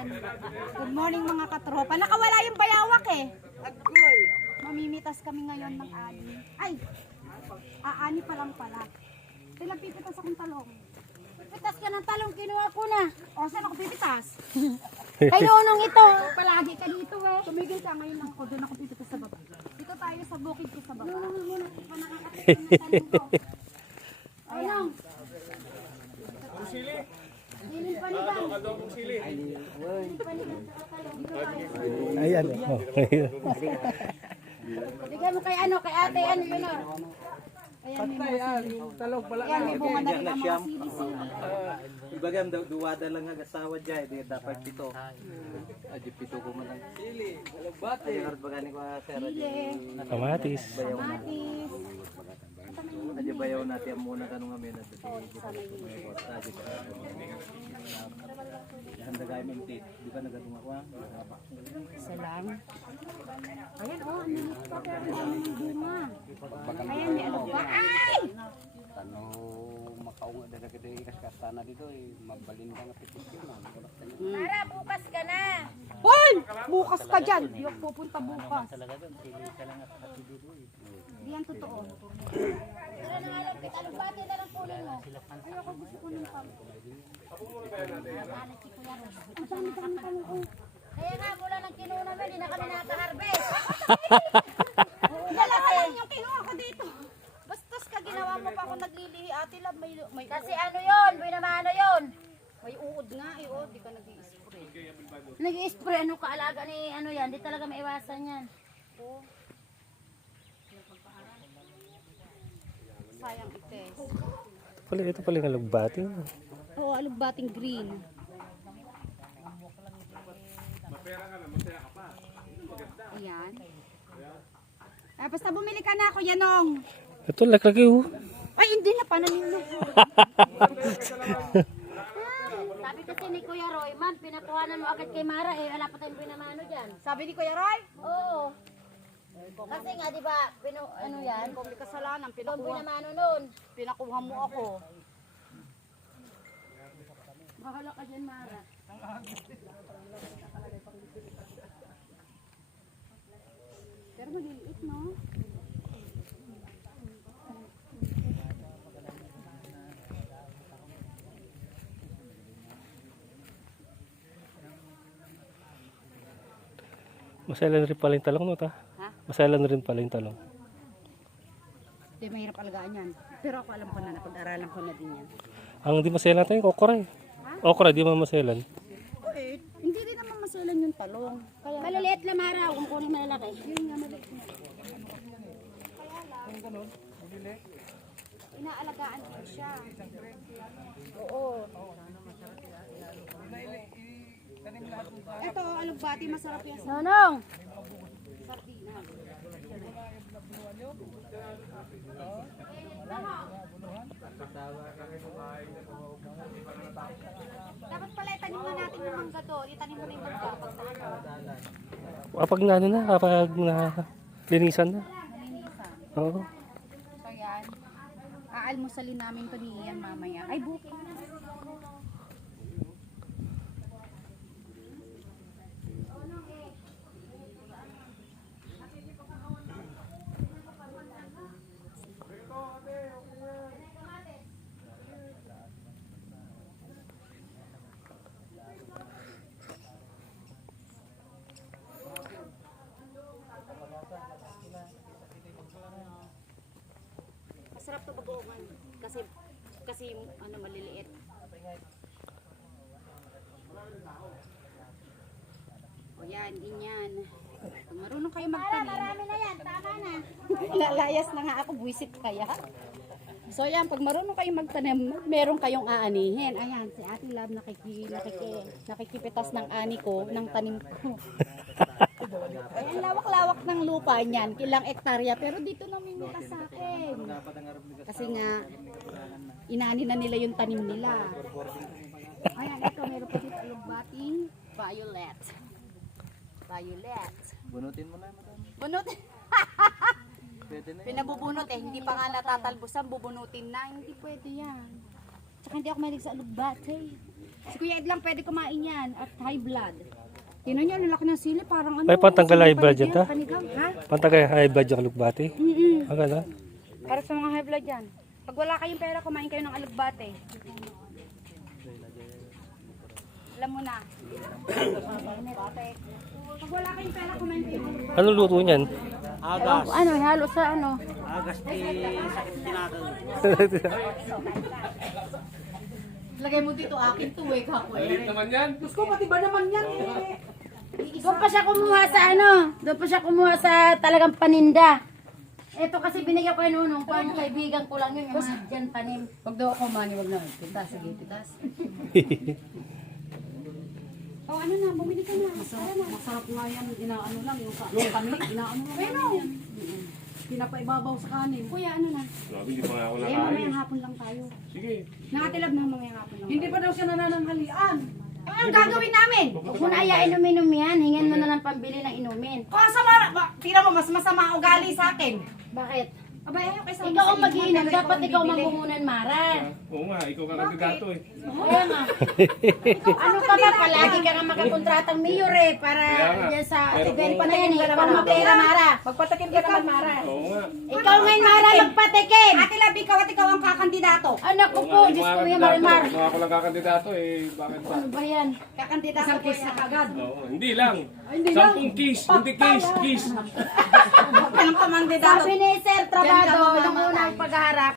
Ayan. Good morning mga katropa. Nakawala yung bayawak eh. Mamimitas kami ngayon ng ani. Ay! Aani pa lang pala. Pinagpipitas akong talong. Pipitas ka ng talong, kinuha ko na. O, saan ako pipitas? Kay Nonong ito. Palagi ka dito eh. Tumigil ka ngayon lang ako. Doon ako pipitas sa baba. Dito tayo sa bukid ko sa baba. Nakakatipan ng talong ko. Ayan. Silin panigang. Ayan. Bigyan mo kay ano, kay ate, ano yun o. Ayan, may talong pala. Ayan, may bunga na rin ang mga sili-sili. Ibagam duwada lang ang asawa dyan, di dapat pito. Adi pito ko man lang. Sili, bate. Adi harap bagani ko sir. Sili, Kamatis. kamatis. Adi bayaw natin muna kanong amin at handa gaya minti. Di ba nagatong ako ha? Isa lang. Ayan, oh, ang linis pa pero ang dami ng bunga. Ayan, may ano ba? Ay! Tano makaunga daga kita ikas kastana dito mabalinda nga petisyon Mara, bukas ka na. Hoy! Bukas ka dyan. Di ako pupunta bukas. Di yan totoo. Ano na alam kita? Anong bati na lang kunin mo? Ayoko gusto ko ng pang. Kaya nga mula ng kinuha namin, hindi na kami nakaka-harvest. Dala ka lang yung kinuha ko dito. Bastos ka, ginawa mo pa ako naglilihi. Ate Lab, may kasi ano yun, may naman ano yun. May uod nga, uod, di ka nag-i-spray. Nag-i-spray, ano kaalaga ni ano yan, di talaga maiwasan yan. Oo. Sayang ites. Ito pala yung alugbati. Oo, alugbating green. Ayan. Ah, basta bumili ka na, Kuya Nong. Ito, laki oh. Ay, hindi na pananin mo. Sabi kasi ni Kuya Roy, man, pinakuhanan mo agad kay Mara, eh, wala pa tayong pinamano dyan. Sabi ni Kuya Roy? Oo. Kasi nga, di ba, ano yan? Kung may kasalanan, pinamano nun. Pinakuha mo ako. Bahala ka dyan, Mara. Pero maliliit, no? Maselan rin pala yung talong, no, ta? Ha? Maselan rin pala yung talong. Hindi, mahirap alagaan yan. Pero ako alam ko na, napag-aralan ko na din yan. Ang di maselan tayo, okra eh. Okra, di mo maselan. Wait, hindi rin naman masalan yung talong. Kaya maliliit lang, Mara, kung kunin malalaki. Yun nga, maliit na. Kaya lang, inaalagaan ko siya. Oo. Ito, alugbati, masarap yan. Nonong! Sardina. Dapat pala itanim na natin yung mangga doon. Itanim mo na yung mangga. Kapag na ano na, kapag na linisan na. Linisan. Oo. So yan. Aalmusalin namin to ni Ian mamaya. Ay, bukin na. Masarap to bagoongan kasi ano maliliit. O yan, ganyan. Kung marunong kayo magtanim. Marami na yan, tama na. Lalayas na nga ako, buwisit kaya. So yan, pag marunong kayo magtanim, meron kayong aanihin. Ayan, si Ate Lab nakikipitas ng ani ko, ng tanim ko. Ayan, lawak-lawak ng lupa niyan, kilang ektarya, pero dito namimitas sa akin. Kasi nga, inani na nila yung tanim nila. Ayan, ito, meron pa dito alugbating violet. Violet. Bunutin mo na, madam. Bunot. Pwede na. Pinabubunot eh, hindi pa nga natatalbusan, bubunutin na. Hindi pwede yan. Tsaka hindi ako mahilig sa alugbate. Si Kuya Ed lang pwede kumain yan at high blood. Tingnan niyo, ang laki ng sili, parang ano. May pantanggal high blood yan, ta? Panigang, ha? Pantagay high blood yung alugbati. Mm-mm. Ah, gano'n? Para sa mga high blood yan. Pag wala kayong pera, kumain kayo ng alugbate. Alam mo na. Pag wala kayong pera, kumain kayo ng alugbate. Anong luto niyan? Ano, halo sa ano? Lagay mo dito, akin to eh, kakwere. Malit naman yan. Diyos ko, pati ba naman yan eh? Doon pa siya kumuha sa ano? Doon pa siya kumuha sa talagang paninda. Ito kasi binigyan ko yung nung pang kaibigan ko lang yun, yung mga dyan tanim. Pag daw ako mani, wag na. Pitas, sige, pitas. Oh, ano na, bumili ka na. Masarap nga yan, inaano lang, yung kami, inaano lang Pero, yan. Pinapaibabaw sa kanin. kuya, ano na? Hindi pa nga ako Eh, mamayang hapon lang tayo. Sige. Nakatilab na mamayang hapon lang. Hindi pa daw siya nanananghalian. Anong gagawin namin? Huwag mo na ayain uminom yan. Hingin mo na lang pambili ng inumin. O, sama, tira mo, mas masama ang ugali sa akin. Bakit? Abay, ayaw kayo sa Ikaw ang mag-iinom. Dapat ikaw mangumunan, Mara. Oo nga, ikaw ka kandidato eh. Kaya nga. Ano ka ba? Palagi ka nga makakontratang mayor eh. Para yan sa event pa na yan eh. Ikaw mapera, Mara. Magpatakim ka naman, Mara. Oo nga. Ikaw ngayon, Mara, magpatikim. Ate Lab, ikaw at ikaw ang kakandidato. Anak ko po, Diyos ko yan, Marimar. Kung ako lang kakandidato eh, bakit ba? Ano ba yan? Kakandidato Isang kiss na kagad. Oo, hindi lang. 10 kiss, hindi kiss. Huwag ka ng kamandidato. Sabi ni Sir Trabado, nung unang pagharap,